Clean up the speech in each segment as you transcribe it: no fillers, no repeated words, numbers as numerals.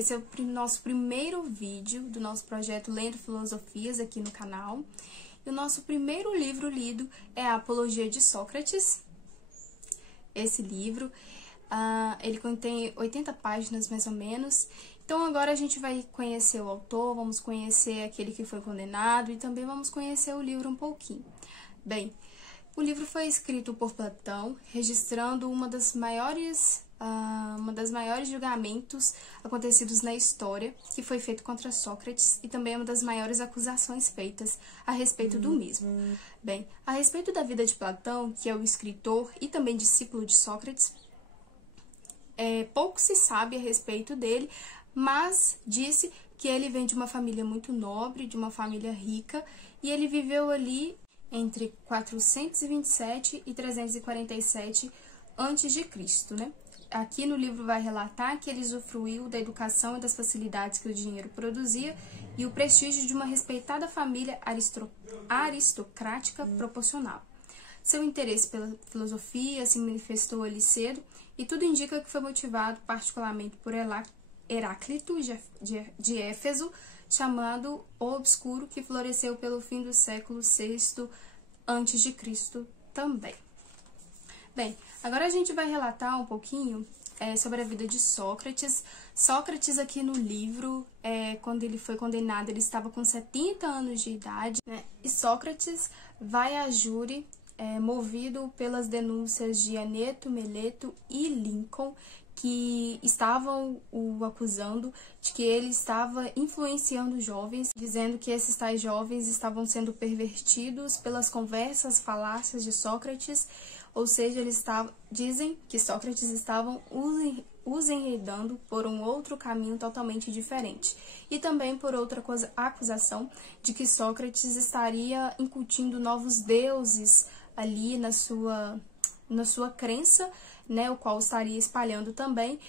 esse é o nosso primeiro vídeo do nosso projeto Lendo Filosofias aqui no canal. E o nosso primeiro livro lido é a Apologia de Sócrates. Esse livro, ele contém 80 páginas mais ou menos. Então agora a gente vai conhecer o autor, vamos conhecer aquele que foi condenado e também vamos conhecer o livro um pouquinho. Bem, o livro foi escrito por Platão, registrando uma das maiores julgamentos acontecidos na história, que foi feito contra Sócrates, e também uma das maiores acusações feitas a respeito do mesmo. Bem, a respeito da vida de Platão, que é o escritor e também discípulo de Sócrates, pouco se sabe a respeito dele, mas disse que ele vem de uma família muito nobre, de uma família rica, e ele viveu ali entre 427 e 347 a.C., né? Aqui no livro vai relatar que ele usufruiu da educação e das facilidades que o dinheiro produzia e o prestígio de uma respeitada família aristocrática proporcionava. Seu interesse pela filosofia se manifestou ali cedo e tudo indica que foi motivado particularmente por Heráclito de Éfeso, chamado O Obscuro, que floresceu pelo fim do século VI a.C. também. Bem, agora a gente vai relatar um pouquinho sobre a vida de Sócrates. Sócrates aqui no livro, quando ele foi condenado, ele estava com 70 anos de idade, né? E Sócrates vai a júri, movido pelas denúncias de Aneto, Meleto e Lincoln, que estavam o acusando de que ele estava influenciando jovens, dizendo que esses tais jovens estavam sendo pervertidos pelas conversas falácias de Sócrates, ou seja, dizem que Sócrates estavam os enredando por um outro caminho totalmente diferente. E também por outra acusação de que Sócrates estaria incutindo novos deuses ali na sua crença, né, o qual estaria espalhando também,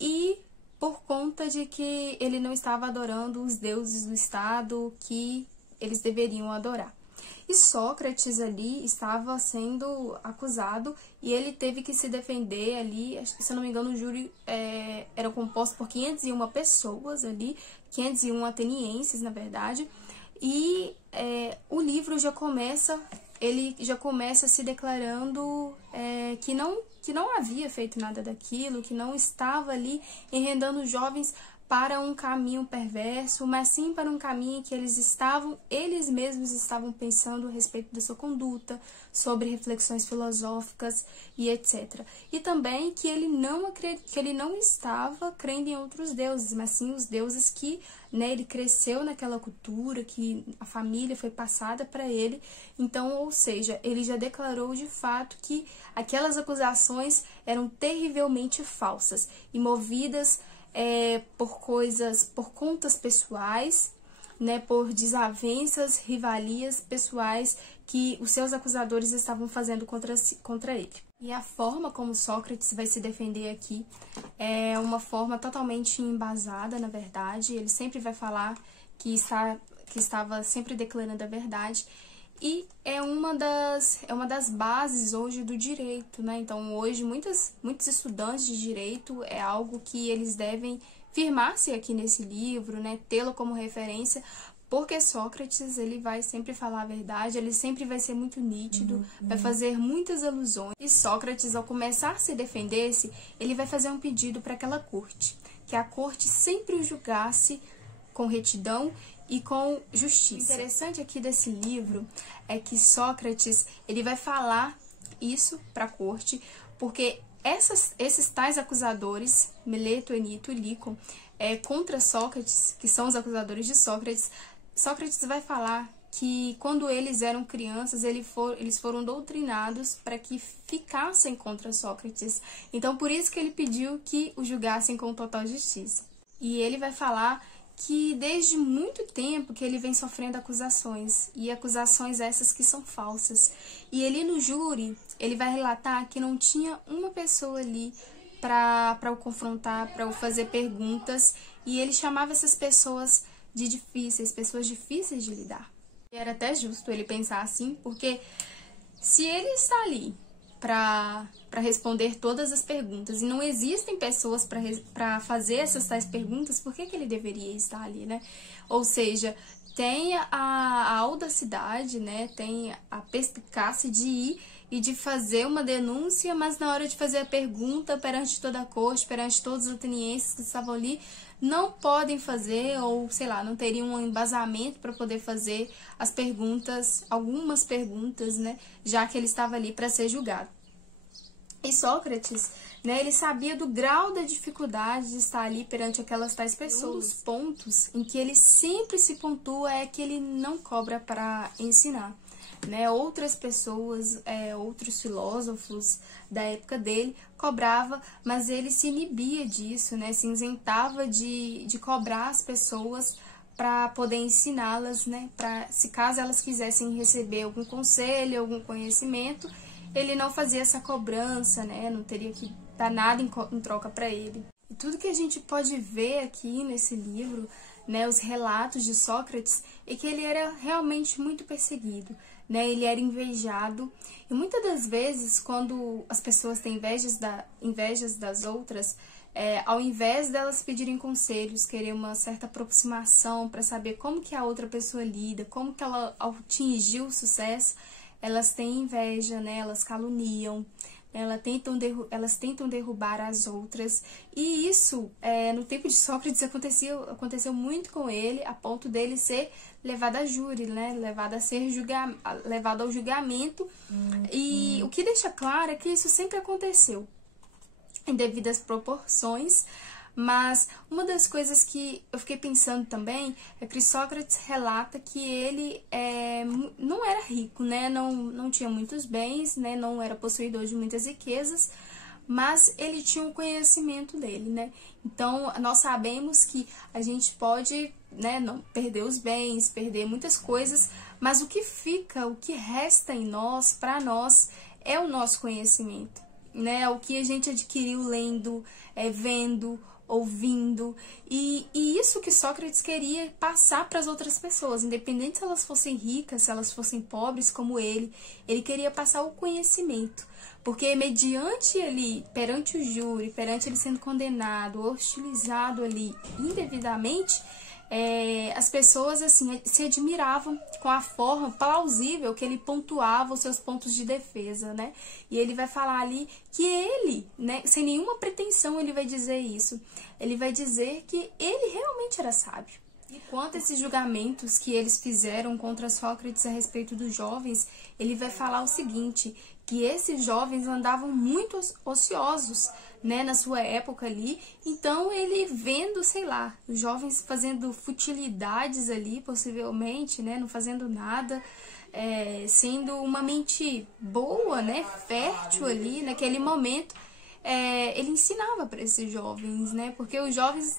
e por conta de que ele não estava adorando os deuses do Estado que eles deveriam adorar. E Sócrates ali estava sendo acusado e ele teve que se defender ali, se eu não me engano o júri era composto por 501 pessoas ali, 501 atenienses na verdade, e o livro ele já começa se declarando que não havia feito nada daquilo, que não estava ali enredando os jovens para um caminho perverso, mas sim para um caminho que eles mesmos estavam pensando a respeito da sua conduta, sobre reflexões filosóficas e etc. E também que ele não estava crendo em outros deuses, mas sim os deuses que, né, ele cresceu naquela cultura, que a família foi passada para ele. Então, ou seja, ele já declarou de fato que aquelas acusações eram terrivelmente falsas e movidas por contas pessoais, né, por desavenças, rivalias pessoais que os seus acusadores estavam fazendo contra ele. E a forma como Sócrates vai se defender aqui é uma forma totalmente embasada, na verdade. Ele sempre vai falar que estava sempre declarando a verdade. E é uma das bases hoje do direito, né? Então, hoje, muitos estudantes de direito é algo que eles devem firmar-se aqui nesse livro, né? Tê-lo como referência, porque Sócrates, ele vai sempre falar a verdade, ele sempre vai ser muito nítido, vai fazer muitas alusões. E Sócrates, ao começar a se defender-se, ele vai fazer um pedido para aquela corte, que a corte sempre o julgasse com retidão e com justiça. O interessante aqui desse livro é que Sócrates, ele vai falar isso para a corte, porque esses tais acusadores, Meleto, Aneto e Lincoln, contra Sócrates, que são os acusadores de Sócrates, Sócrates vai falar que quando eles eram crianças, eles foram doutrinados para que ficassem contra Sócrates. Então, por isso que ele pediu que o julgassem com total justiça. E ele vai falar que desde muito tempo que ele vem sofrendo acusações, e acusações essas que são falsas. E ele no júri, ele vai relatar que não tinha uma pessoa ali para o confrontar, para o fazer perguntas, e ele chamava essas pessoas de pessoas difíceis de lidar. E era até justo ele pensar assim, porque se ele está ali para responder todas as perguntas. E não existem pessoas para fazer essas tais perguntas, por que ele deveria estar ali, né? Ou seja, tem a audacidade, né? Tem a perspicácia de ir e de fazer uma denúncia, mas na hora de fazer a pergunta perante toda a corte, perante todos os atenienses que estavam ali, não podem fazer, ou sei lá, não teriam um embasamento para poder fazer as perguntas, algumas perguntas, né? Já que ele estava ali para ser julgado. E Sócrates, né, ele sabia do grau da dificuldade de estar ali perante aquelas tais pessoas. Um dos pontos em que ele sempre se pontua é que ele não cobra para ensinar. Né, outras pessoas, outros filósofos da época dele cobrava, mas ele se inibia disso, né, se isentava de cobrar as pessoas para poder ensiná-las, né, se caso elas quisessem receber algum conselho, algum conhecimento, ele não fazia essa cobrança, né, não teria que dar nada em troca para ele. E tudo que a gente pode ver aqui nesse livro, né, os relatos de Sócrates, é que ele era realmente muito perseguido. Né, ele era invejado, e muitas das vezes, quando as pessoas têm invejas das outras, ao invés delas pedirem conselhos, querer uma certa aproximação para saber como que a outra pessoa lida, como que ela atingiu o sucesso, elas têm inveja, né, elas caluniam, elas tentam derrubar as outras, e isso, no tempo de Sócrates, aconteceu muito com ele, a ponto dele ser levado a júri, né, levado ao julgamento, e o que deixa claro é que isso sempre aconteceu, em devidas proporções, mas uma das coisas que eu fiquei pensando também é que Sócrates relata que ele não era rico, né? Não tinha muitos bens, né? Não era possuidor de muitas riquezas, mas ele tinha o conhecimento dele, né? Então, nós sabemos que a gente pode, né, não perder os bens, perder muitas coisas, mas o que fica, o que resta em nós, para nós, é o nosso conhecimento, né? O que a gente adquiriu lendo, vendo, ouvindo, e isso que Sócrates queria passar para as outras pessoas, independente se elas fossem ricas, se elas fossem pobres como ele queria passar o conhecimento, porque mediante ele, perante o júri, perante ele sendo condenado, hostilizado ali indevidamente, as pessoas assim se admiravam com a forma plausível que ele pontuava os seus pontos de defesa, né? E ele vai falar ali que ele, né, sem nenhuma pretensão, ele vai dizer isso. Ele vai dizer que ele realmente era sábio. E quanto a esses julgamentos que eles fizeram contra Sócrates a respeito dos jovens, ele vai falar o seguinte, que esses jovens andavam muito ociosos, né, na sua época ali, então ele vendo, sei lá, os jovens fazendo futilidades ali, possivelmente, né, não fazendo nada, sendo uma mente boa, né, fértil ali, naquele momento, ele ensinava para esses jovens, né, porque os jovens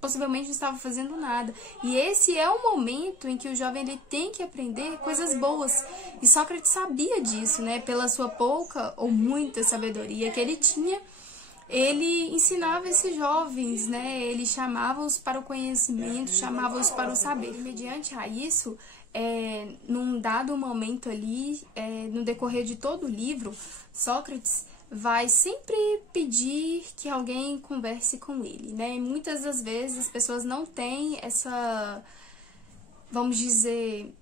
possivelmente não estavam fazendo nada. E esse é o momento em que o jovem ele tem que aprender coisas boas. E Sócrates sabia disso, né? Pela sua pouca ou muita sabedoria que ele tinha, ele ensinava esses jovens, né? Ele chamava-os para o conhecimento, chamava-os para o saber. E mediante a isso, num dado momento ali, no decorrer de todo o livro, Sócrates vai sempre pedir que alguém converse com ele, né? E muitas das vezes as pessoas não têm essa, vamos dizer,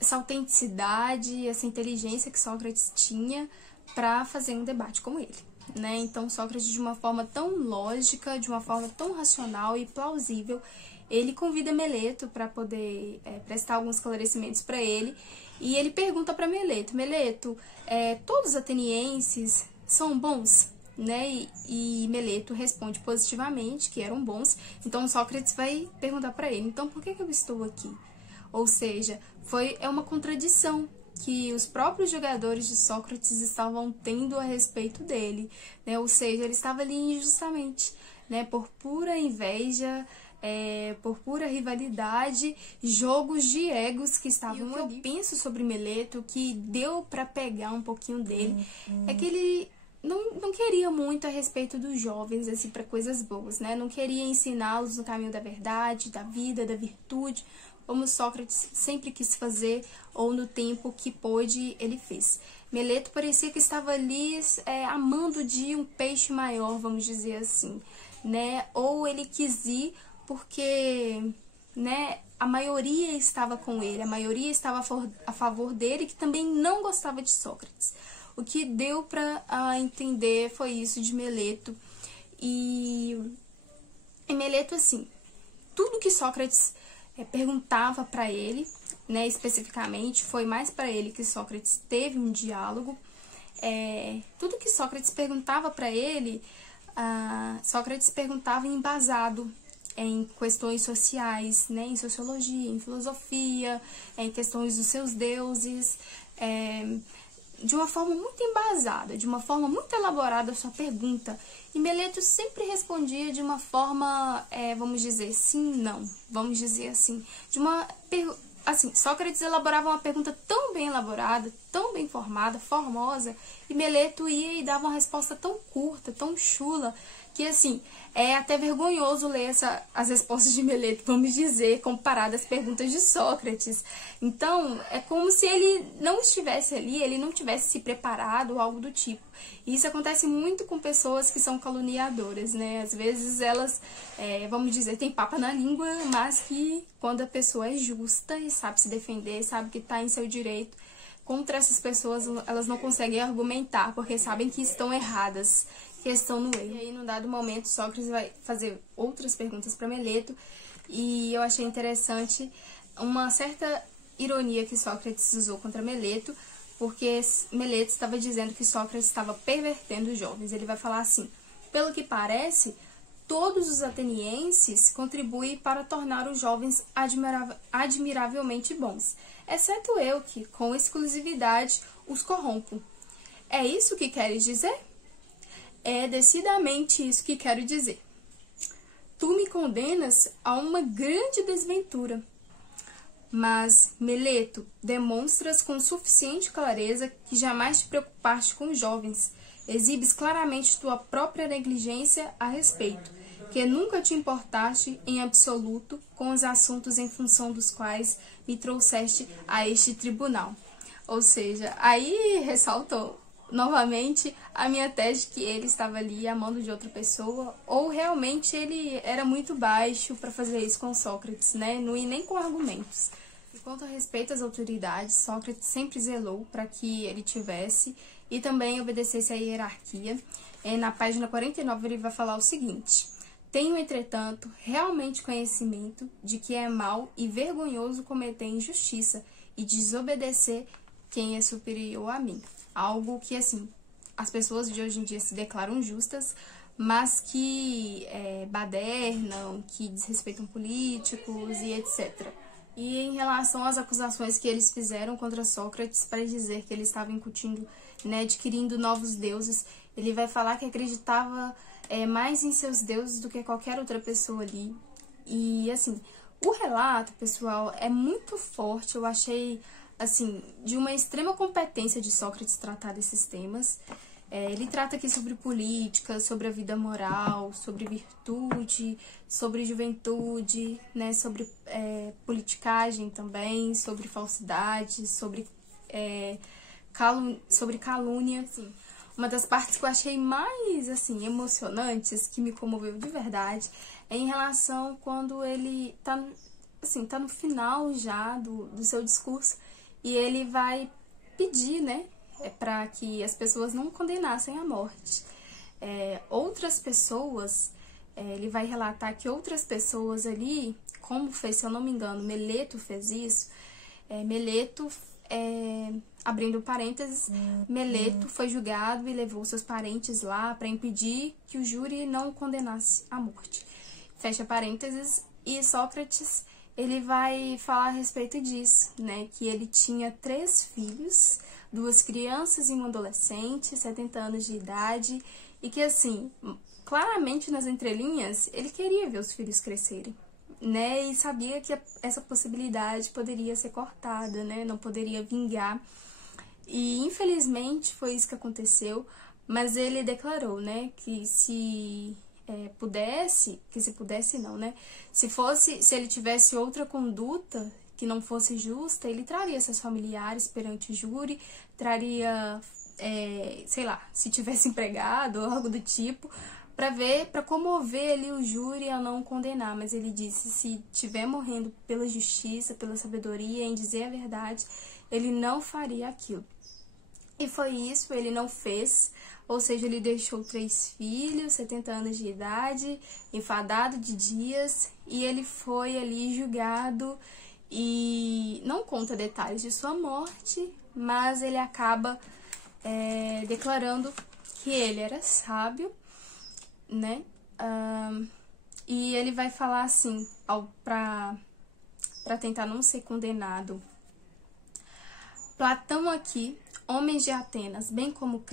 essa autenticidade, essa inteligência que Sócrates tinha para fazer um debate com ele, né? Então Sócrates, de uma forma tão lógica, de uma forma tão racional e plausível, ele convida Meleto para poder prestar alguns esclarecimentos para ele, e ele pergunta para Meleto, todos os atenienses são bons, né? E Meleto responde positivamente que eram bons. Então Sócrates vai perguntar para ele, então por que eu estou aqui? Ou seja, é uma contradição que os próprios jogadores de Sócrates estavam tendo a respeito dele, né? Ou seja, ele estava ali injustamente, né? Por pura inveja, por pura rivalidade, jogos de egos que estavam ali. Eu penso sobre Meleto, que deu para pegar um pouquinho dele, é que ele não queria muito a respeito dos jovens, assim, para coisas boas, né? Não queria ensiná-los no caminho da verdade, da vida, da virtude, como Sócrates sempre quis fazer, ou no tempo que pôde, ele fez. Meleto parecia que estava ali amando de um peixe maior, vamos dizer assim, né? Ou ele quis ir porque, né, a maioria estava com ele, a maioria estava a favor dele, que também não gostava de Sócrates. O que deu para entender foi isso de Meleto. E Meleto, assim, tudo que Sócrates perguntava para ele, né, especificamente, foi mais para ele que Sócrates teve um diálogo. Tudo que Sócrates perguntava para ele, Sócrates perguntava embasado em questões sociais, né, em sociologia, em filosofia, em questões dos seus deuses, de uma forma muito embasada, de uma forma muito elaborada a sua pergunta. E Meleto sempre respondia de uma forma, vamos dizer, sim, não, vamos dizer assim, assim, Sócrates elaborava uma pergunta tão bem elaborada, tão bem formada, formosa, e Meleto ia e dava uma resposta tão curta, tão chula, que assim, é até vergonhoso ler as respostas de Meleto, vamos dizer, comparadas às perguntas de Sócrates. Então, é como se ele não estivesse ali, ele não tivesse se preparado ou algo do tipo. E isso acontece muito com pessoas que são caluniadoras, né? Às vezes elas, vamos dizer, tem papa na língua, mas que quando a pessoa é justa e sabe se defender, sabe que está em seu direito, contra essas pessoas elas não conseguem argumentar, porque sabem que estão erradas, que estão no erro. E aí, num dado momento, Sócrates vai fazer outras perguntas para Meleto, e eu achei interessante uma certa ironia que Sócrates usou contra Meleto, porque Meleto estava dizendo que Sócrates estava pervertendo os jovens. Ele vai falar assim: pelo que parece, todos os atenienses contribuem para tornar os jovens admiravelmente bons, exceto eu, que com exclusividade os corrompo. É isso que queres dizer? É decididamente isso que quero dizer. Tu me condenas a uma grande desventura. Mas, Meleto, demonstras com suficiente clareza que jamais te preocupaste com os jovens. Exibes claramente tua própria negligência a respeito, que nunca te importaste em absoluto com os assuntos em função dos quais me trouxeste a este tribunal. Ou seja, aí ressaltou novamente a minha tese que ele estava ali amando de outra pessoa, ou realmente ele era muito baixo para fazer isso com Sócrates, né? Não ia nem com argumentos. E quanto a respeito às autoridades, Sócrates sempre zelou para que ele tivesse e também obedecesse à hierarquia. Na página 49 ele vai falar o seguinte: tenho, entretanto, realmente conhecimento de que é mau e vergonhoso cometer injustiça e desobedecer quem é superior a mim. Algo que, assim, as pessoas de hoje em dia se declaram justas, mas que badernam, que desrespeitam políticos e etc. E em relação às acusações que eles fizeram contra Sócrates para dizer que ele estava incutindo, né, adquirindo novos deuses, ele vai falar que acreditava mais em seus deuses do que qualquer outra pessoa ali. E, assim, o relato, pessoal, é muito forte. Eu achei, assim, de uma extrema competência de Sócrates tratar desses temas. Ele trata aqui sobre política, sobre a vida moral, sobre virtude, sobre juventude, né, sobre politicagem também, sobre falsidade, sobre calúnia. Assim, uma das partes que eu achei mais, assim, emocionantes, que me comoveu de verdade, é em relação quando ele tá no final já do seu discurso, e ele vai pedir, né, para que as pessoas não condenassem à morte. Outras pessoas, ele vai relatar que outras pessoas ali, como fez, se eu não me engano, Meleto fez isso. Meleto, abrindo parênteses, Meleto foi julgado e levou seus parentes lá para impedir que o júri não o condenasse à morte. Fecha parênteses. E Sócrates, ele vai falar a respeito disso, né, que ele tinha 3 filhos, 2 crianças e um adolescente, 70 anos de idade, e que, assim, claramente nas entrelinhas, ele queria ver os filhos crescerem, né, e sabia que essa possibilidade poderia ser cortada, né, não poderia vingar. E, infelizmente, foi isso que aconteceu, mas ele declarou, né, que se pudesse, que se pudesse não, né? Se ele tivesse outra conduta que não fosse justa, ele traria seus familiares perante o júri, traria, sei lá, se tivesse empregado ou algo do tipo, para comover ali o júri a não condenar. Mas ele disse, se estiver morrendo pela justiça, pela sabedoria, em dizer a verdade, ele não faria aquilo. E foi isso, ele não fez, ou seja, ele deixou 3 filhos, 70 anos de idade, enfadado de dias, e ele foi ali julgado, e não conta detalhes de sua morte, mas ele acaba declarando que ele era sábio, né? E ele vai falar assim, para tentar não ser condenado. Platão aqui, homens de Atenas, bem como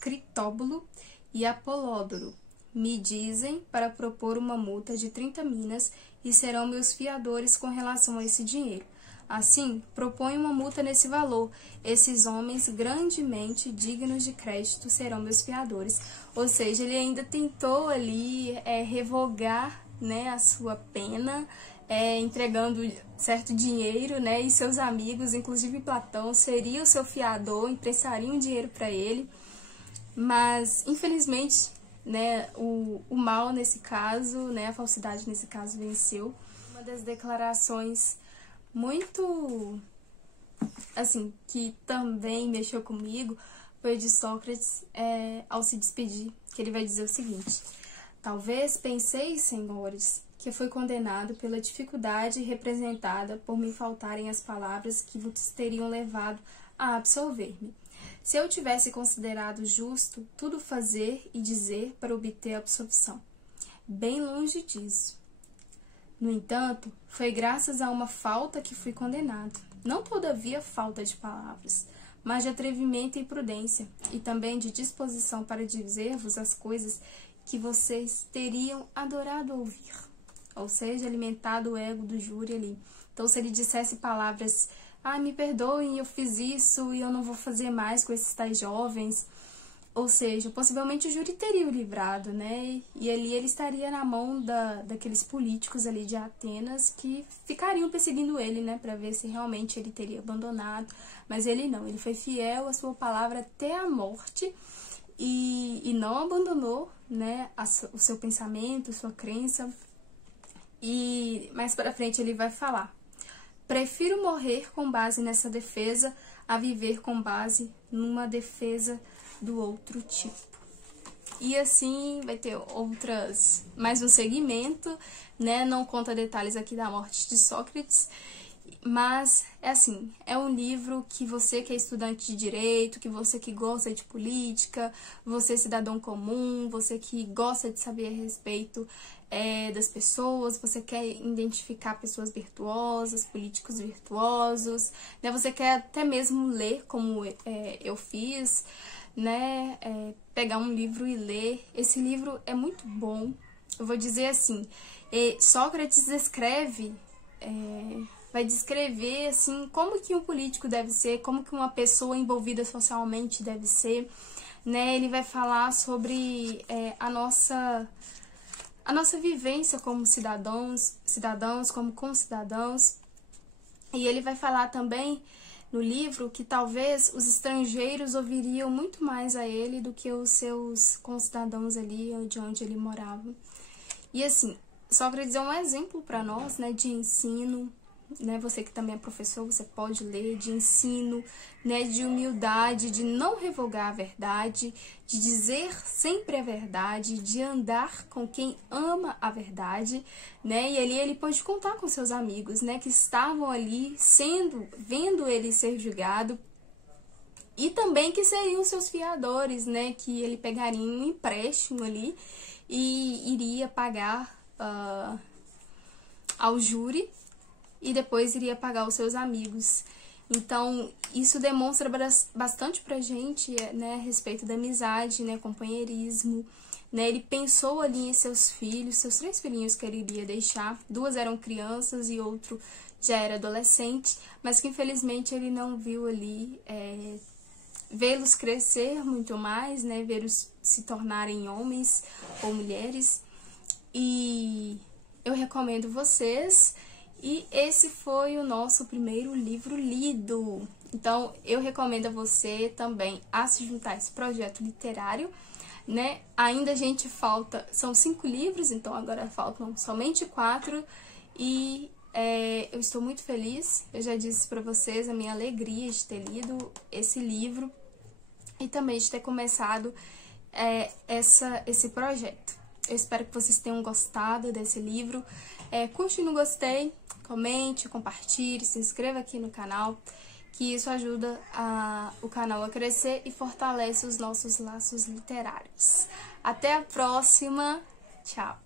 Critóbulo e Apolódoro, me dizem para propor uma multa de 30 minas e serão meus fiadores com relação a esse dinheiro. Assim, proponho uma multa nesse valor. Esses homens grandemente dignos de crédito serão meus fiadores. Ou seja, ele ainda tentou ali revogar, né, a sua pena, entregando certo dinheiro, né, e seus amigos, inclusive Platão, seria o seu fiador, emprestariam dinheiro para ele. Mas, infelizmente, né, o mal nesse caso, né, a falsidade nesse caso venceu. Uma das declarações muito, assim, que também mexeu comigo foi de Sócrates ao se despedir, que ele vai dizer o seguinte: talvez penseis, senhores, que fui condenado pela dificuldade representada por me faltarem as palavras que vos teriam levado a absolver-me. Se eu tivesse considerado justo tudo fazer e dizer para obter a absolvição. Bem longe disso. No entanto, foi graças a uma falta que fui condenado. Não todavia falta de palavras, mas de atrevimento e prudência, e também de disposição para dizer-vos as coisas que vocês teriam adorado ouvir. Ou seja, alimentado o ego do júri ali. Então, se ele dissesse palavras, me perdoem, eu fiz isso e eu não vou fazer mais com esses tais jovens. Ou seja, possivelmente o júri teria o livrado, né? E ali ele estaria na mão daqueles políticos ali de Atenas que ficariam perseguindo ele, né? Para ver se realmente ele teria abandonado. Mas ele não, ele foi fiel à sua palavra até a morte e não abandonou, né? O seu pensamento, sua crença. E mais para frente ele vai falar: prefiro morrer com base nessa defesa a viver com base numa defesa do outro tipo. E assim vai ter mais um segmento, né? Não conta detalhes aqui da morte de Sócrates, mas é um livro que você que é estudante de direito, que você que gosta de política, você cidadão comum, você que gosta de saber a respeito das pessoas, você quer identificar pessoas virtuosas, políticos virtuosos, né? Você quer até mesmo ler, como eu fiz, né? Pegar um livro e ler. Esse livro é muito bom. Eu vou dizer assim, Sócrates vai descrever assim como que um político deve ser, como que uma pessoa envolvida socialmente deve ser, né? Ele vai falar sobre a nossa vivência como cidadãos, como concidadãos. E ele vai falar também no livro que talvez os estrangeiros ouviriam muito mais a ele do que os seus concidadãos ali de onde ele morava. E assim, Sócrates é um exemplo para nós, né, de ensino, né? Você que também é professor, você pode ler, de ensino, né, de humildade, de não revogar a verdade, de dizer sempre a verdade, de andar com quem ama a verdade, né? E ali ele pode contar com seus amigos, né, que estavam ali vendo ele ser julgado, e também que seriam seus fiadores, né, que ele pegaria um empréstimo ali e iria pagar ao júri, e depois iria pagar os seus amigos. Então, isso demonstra bastante pra gente, né, a respeito da amizade, né, companheirismo, né? Ele pensou ali em seus filhos, seus 3 filhinhos que ele iria deixar. 2 eram crianças e outro já era adolescente, mas que infelizmente ele não viu ali vê-los crescer muito mais, né, se tornarem homens ou mulheres. E eu recomendo vocês. E esse foi o nosso primeiro livro lido. Então, eu recomendo a você também a se juntar a esse projeto literário, né? Ainda a gente falta, são 5 livros, então agora faltam somente 4. E eu estou muito feliz, eu já disse para vocês a minha alegria de ter lido esse livro e também de ter começado esse projeto. Eu espero que vocês tenham gostado desse livro. Curte no gostei, comente, compartilhe, se inscreva aqui no canal, que isso ajuda o canal a crescer e fortalece os nossos laços literários. Até a próxima, tchau!